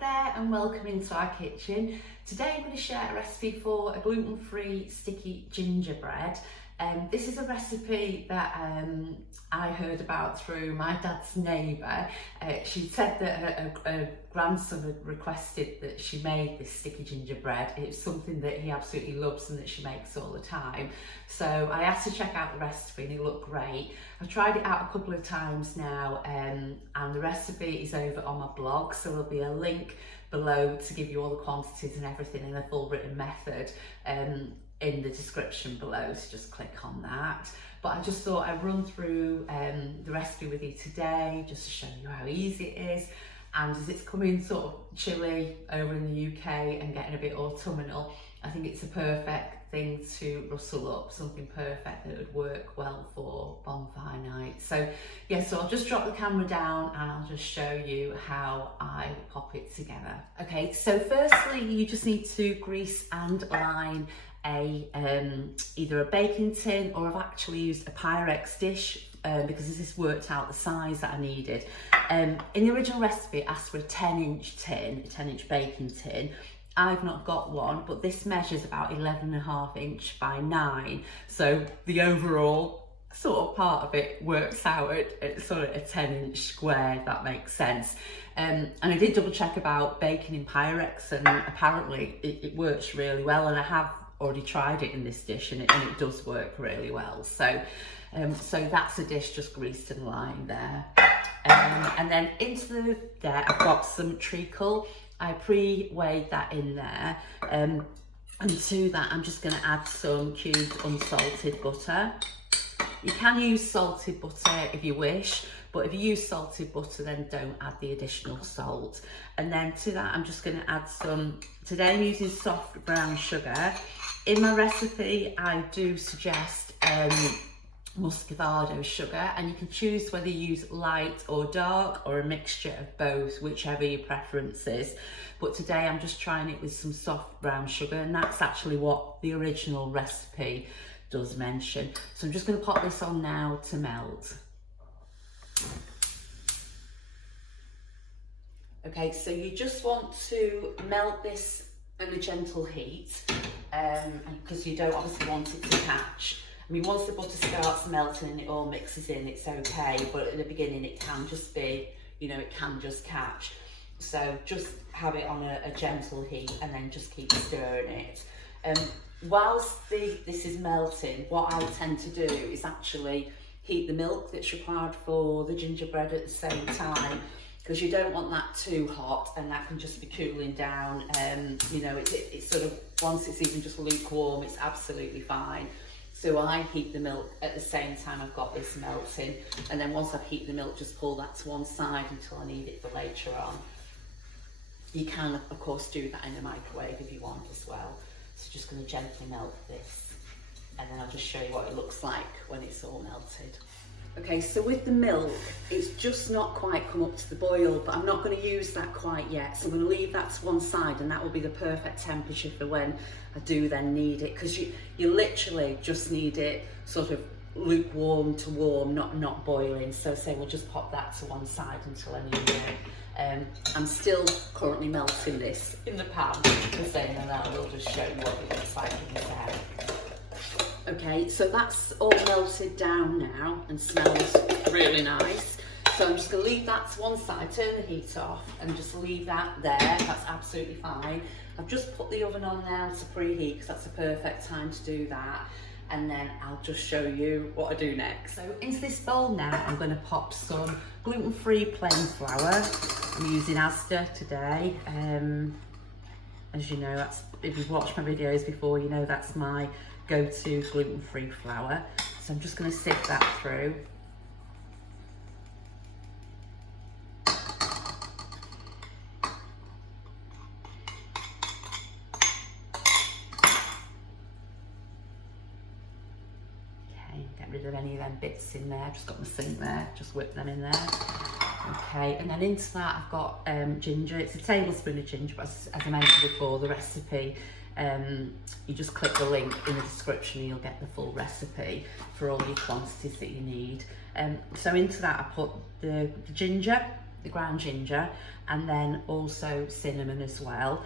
there and welcome into our kitchen. Today I'm going to share a recipe for a gluten-free sticky gingerbread. This is a recipe that I heard about through my dad's neighbour. She said that her grandson had requested that she made this sticky gingerbread. It's something that he absolutely loves and that she makes all the time. So I asked to check out the recipe and it looked great. I've tried it out a couple of times now and the recipe is over on my blog, so there'll be a link below to give you all the quantities and everything in a full written method in the description below, so just click on that. But I just thought I'd run through the recipe with you today just to show you how easy it is, and as it's coming sort of chilly over in the UK and getting a bit autumnal, I think it's a perfect thing to rustle up, something perfect that would work well for bonfire night. So yeah, so I'll just drop the camera down and I'll just show you how I pop it together. Okay, so firstly you just need to grease and line either a baking tin, or I've actually used a Pyrex dish because this worked out the size that I needed. In the original recipe it asked for a 10-inch tin, a 10-inch baking tin. I've not got one, but this measures about 11.5 inch by 9. So the overall sort of part of it works out at sort of a 10-inch square, if that makes sense. And I did double check about baking in Pyrex, and apparently it works really well, and I have already tried it in this dish and it does work really well. So so that's a dish just greased and lined there. And then into there I've got some treacle. I pre-weighed that in there, and to that I'm just going to add some cubed unsalted butter. You can use salted butter if you wish, but if you use salted butter then don't add the additional salt. And then to that I'm just going to add some, today I'm using soft brown sugar. In my recipe I do suggest muscovado sugar, and you can choose whether you use light or dark or a mixture of both, whichever your preference is. But today I'm just trying it with some soft brown sugar, and that's actually what the original recipe does mention. So I'm just going to pop this on now to melt. Okay, so you just want to melt this at a gentle heat because you don't obviously want it to catch. I mean, once the butter starts melting and it all mixes in, it's okay, but at the beginning it can just be, you know, it can just catch. So just have it on a gentle heat and then just keep stirring it. Whilst this is melting, what I tend to do is actually heat the milk that's required for the gingerbread at the same time, because you don't want that too hot and that can just be cooling down. You know, it's sort of, once it's even just lukewarm, it's absolutely fine. So I heat the milk at the same time I've got this melting, and then once I've heated the milk, just pull that to one side until I need it for later on. You can of course do that in the microwave if you want as well. So just going to gently melt this, and then I'll just show you what it looks like when it's all melted. Okay, so with the milk, it's just not quite come up to the boil, but I'm not going to use that quite yet. So I'm going to leave that to one side, and that will be the perfect temperature for when I do then need it, because you literally just need it sort of lukewarm to warm, not boiling. So say we'll just pop that to one side until I need it. I'm still currently melting this in the pan, and I will just show you what it looks like in there. Okay, so that's all melted down now and smells really nice. So I'm just going to leave that to one side, turn the heat off and just leave that there. That's absolutely fine. I've just put the oven on now to preheat because that's a perfect time to do that. And then I'll just show you what I do next. So into this bowl now I'm going to pop some gluten-free plain flour. I'm using Asda today. As you know, that's, if you've watched my videos before, you know that's my go-to gluten-free flour. So I'm just going to sift that through. Okay, get rid of any of them bits in there. Just got my sink there, just whip them in there. Okay, and then into that I've got ginger. It's a tablespoon of ginger, but as I mentioned before, the recipe, you just click the link in the description and you'll get the full recipe for all your quantities that you need. So into that I put the ginger, the ground ginger, and then also cinnamon as well.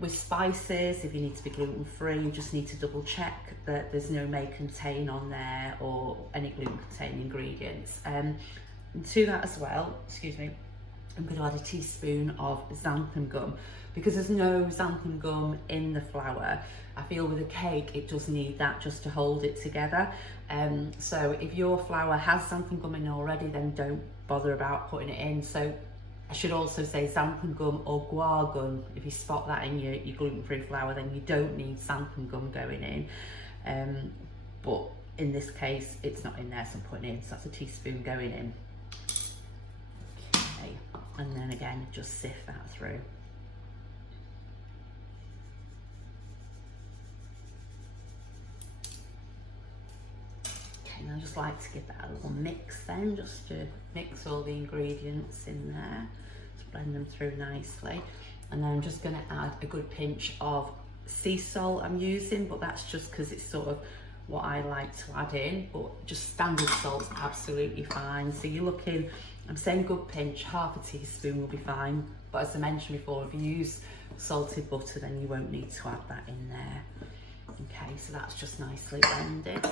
With spices, if you need to be gluten free, you just need to double check that there's no may contain on there or any gluten containing ingredients. And to that as well, excuse me, I'm going to add a teaspoon of xanthan gum, because there's no xanthan gum in the flour. I feel with a cake it does need that just to hold it together. So if your flour has xanthan gum in already, then don't bother about putting it in. So I should also say xanthan gum or guar gum. If you spot that in your gluten-free flour, then you don't need xanthan gum going in. But in this case, it's not in there, so I'm putting it in. So that's a teaspoon going in. Okay, and then again, just sift that through. And I just like to give that a little mix then, just to mix all the ingredients in there, to blend them through nicely. And then I'm just going to add a good pinch of sea salt I'm using, but that's just because it's sort of what I like to add in, but just standard salt's absolutely fine. So you're looking, I'm saying good pinch, half a teaspoon will be fine. But as I mentioned before, if you use salted butter, then you won't need to add that in there. Okay, so that's just nicely blended.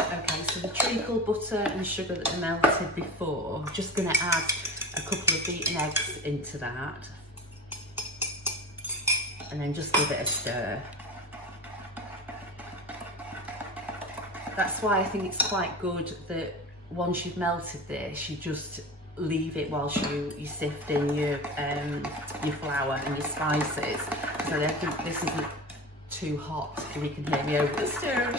Okay, so the treacle butter and sugar that we melted before, I'm just going to add a couple of beaten eggs into that, and then just give it a stir. That's why I think it's quite good that once you've melted this, you just leave it whilst you sift in your flour and your spices. So I think this isn't too hot, if you can hear me over the stove.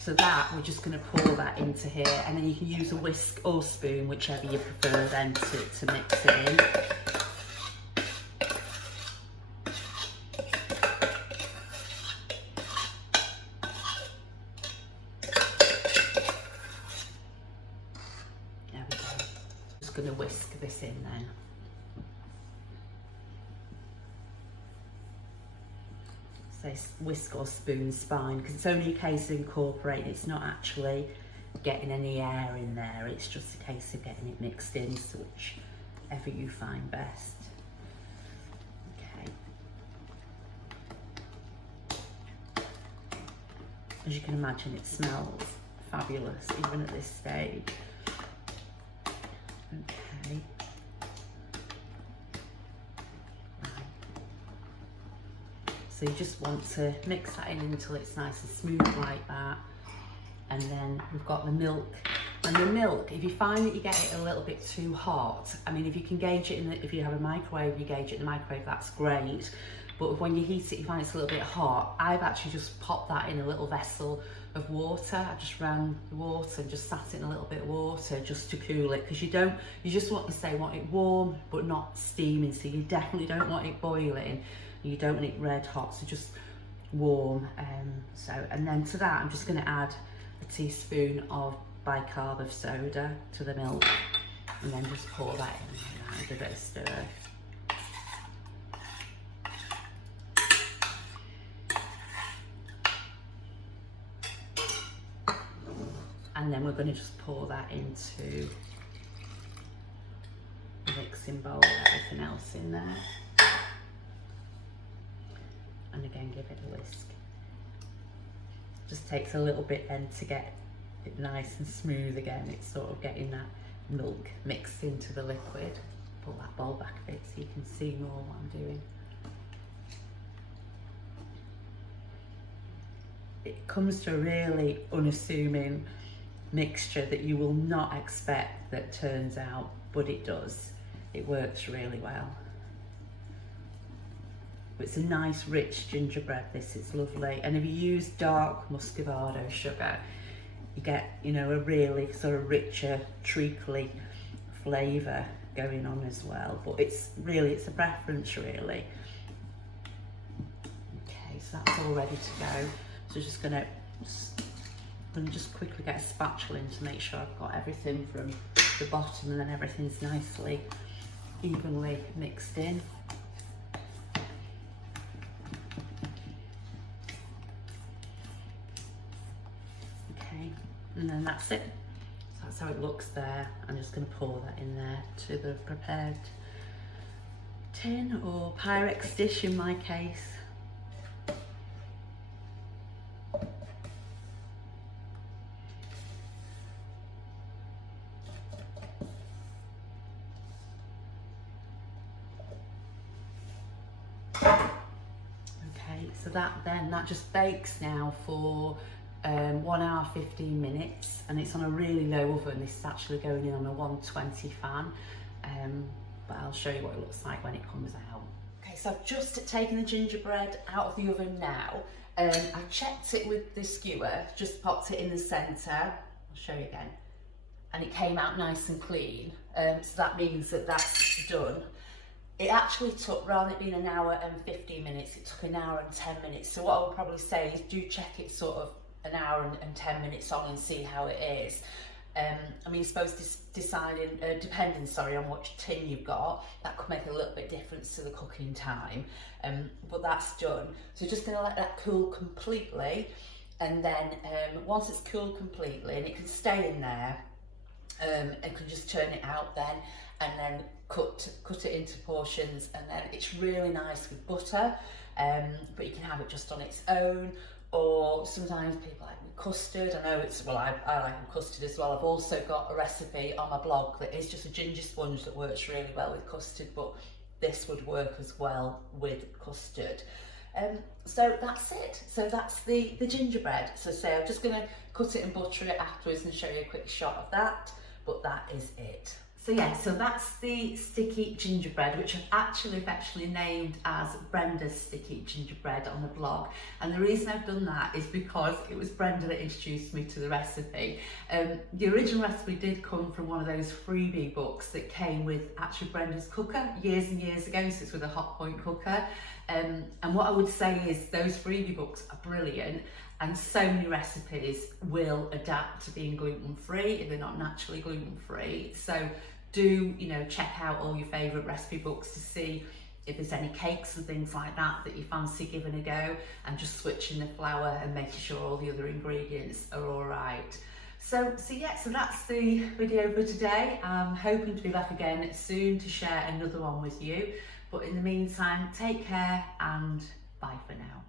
So that, we're just going to pour that into here, and then you can use a whisk or spoon, whichever you prefer then to mix it in. There we go. Just going to whisk this in then. Say whisk or spoon's fine, because it's only a case of incorporating, it's not actually getting any air in there, it's just a case of getting it mixed in, so whichever you find best. Okay. As you can imagine, it smells fabulous even at this stage. Okay. So you just want to mix that in until it's nice and smooth like that. And then we've got the milk. And the milk, if you find that you get it a little bit too hot, I mean, if you can gauge it if you have a microwave, you gauge it in the microwave, that's great. But when you heat it, you find it's a little bit hot. I've actually just popped that in a little vessel of water. I just ran the water and just sat it in a little bit of water just to cool it, because you just want it warm but not steaming. So you definitely don't want it boiling. You don't want it red hot, so just warm. And then to that, I'm just going to add a teaspoon of bicarb of soda to the milk, and then just pour that in and give it a stir. And then we're going to just pour that into a mixing bowl with everything else in there. And again, give it a whisk. Just takes a little bit then to get it nice and smooth again. It's sort of getting that milk mixed into the liquid. Pull that bowl back a bit so you can see more what I'm doing. It comes to a really unassuming mixture that you will not expect that turns out, but it does. It works really well. It's a nice rich gingerbread, this is lovely. And if you use dark muscovado sugar, you get, you know, a really sort of richer, treacly flavour going on as well. But it's a preference really. Okay, so that's all ready to go. So just gonna just quickly get a spatula in to make sure I've got everything from the bottom, and then everything's nicely evenly mixed in. and then that's it. So that's how it looks there. I'm just going to pour that in there to the prepared tin or Pyrex dish in my case. So that just bakes now for 1 hour 15 minutes, and it's on a really low oven. This is actually going in on a 120 fan, but I'll show you what it looks like when it comes out. Okay, so I've just taken the gingerbread out of the oven now. I checked it with the skewer, just popped it in the centre. I'll show you again, and it came out nice and clean. So that means that that's done. It actually took, rather than it being 1 hour and 15 minutes, it took 1 hour and 10 minutes. So what I would probably say is do check it sort of 1 hour and 10 minutes on and see how it is. I mean, you're supposed to depending on what tin you've got, that could make a little bit difference to the cooking time. But that's done. So just going to let that cool completely, and then once it's cooled completely, and it can stay in there, and can just turn it out then, and then cut it into portions, and then it's really nice with butter, but you can have it just on its own, or sometimes people like with custard. I know I like with custard as well. I've also got a recipe on my blog that is just a ginger sponge that works really well with custard, but this would work as well with custard. So that's it. So that's the gingerbread. So I'm just going to cut it and butter it afterwards and show you a quick shot of that, but that is it. So yeah, so that's the sticky gingerbread, which I've actually affectionately named as Brenda's sticky gingerbread on the blog. And the reason I've done that is because it was Brenda that introduced me to the recipe. The original recipe did come from one of those freebie books that came with actually Brenda's cooker years and years ago, so it's with a hot point cooker. And what I would say is those freebie books are brilliant, and so many recipes will adapt to being gluten-free if they're not naturally gluten-free. So do, check out all your favourite recipe books to see if there's any cakes and things like that you fancy giving a go, and just switching the flour and making sure all the other ingredients are all right. So that's the video for today. I'm hoping to be back again soon to share another one with you. But in the meantime, take care and bye for now.